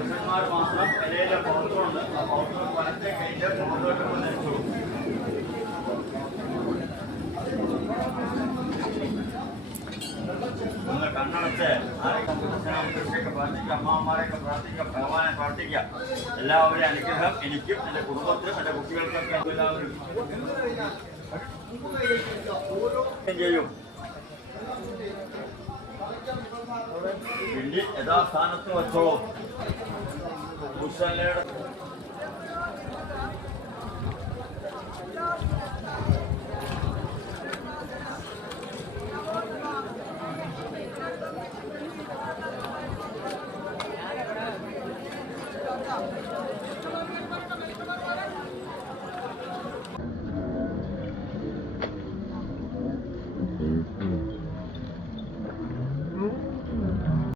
പുരുഷന്മാർ മാത്രം ഇലയിലെ പൗത്രമുണ്ട്. ആ പൗത്രം വലത്തെ കൈൻ്റെ മുകളിലോട്ട് കൊണ്ടിരിച്ചു. നിങ്ങൾ കണ്ണടച്ച് ആരെയൊക്കെ പുരുഷനൊക്കെ പ്രാർത്ഥിക്കുക, അമ്മമാരെയൊക്കെ പ്രാർത്ഥിക്കുക, ഭഗവാനെ പ്രാർത്ഥിക്കുക. എല്ലാവരുടെയും അനുഗ്രഹം എനിക്കും എൻ്റെ കുടുംബത്തിനും എൻ്റെ കുട്ടികൾക്കൊക്കെ എല്ലാവരും ചെയ്യും. പിണ്ടി യഥാസ്ഥാനത്ത് വെച്ചോളൂ.